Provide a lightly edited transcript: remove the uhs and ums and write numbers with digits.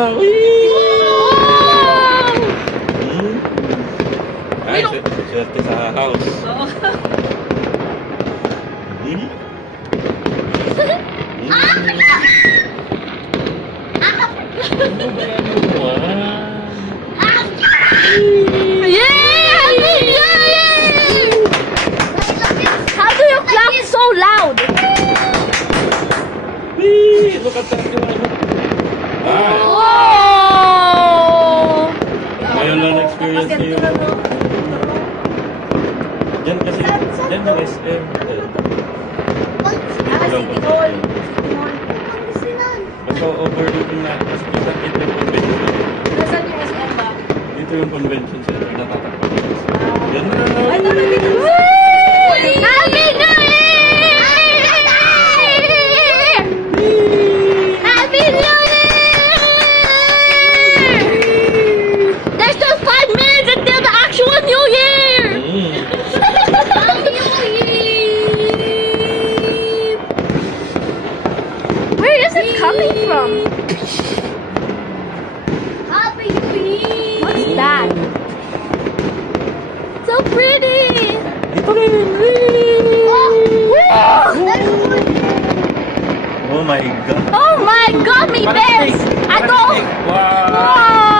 na. Whee! Ay, swerte sa house. Oo. Hmm? Ano ba yan mo, How do you clap so loud? Whee! Look at that, yung ano. Ah, Oh! ngayon lang na-experience niyo yung... Diyan kasi, diyan yung SM. City Hall. Basta overlooking na, mas kita yung convention. Nasaan yung SM ba? Dito yung convention center, natatakpan. Yan na. Ay, tama dito. Happy New Year! Happy New Year! There's still 5 minutes until the actual New Year! Where is it coming from? What's that? So pretty! Dito rin. Oh my God. Oh my god, me best! I go! Wow. Wow!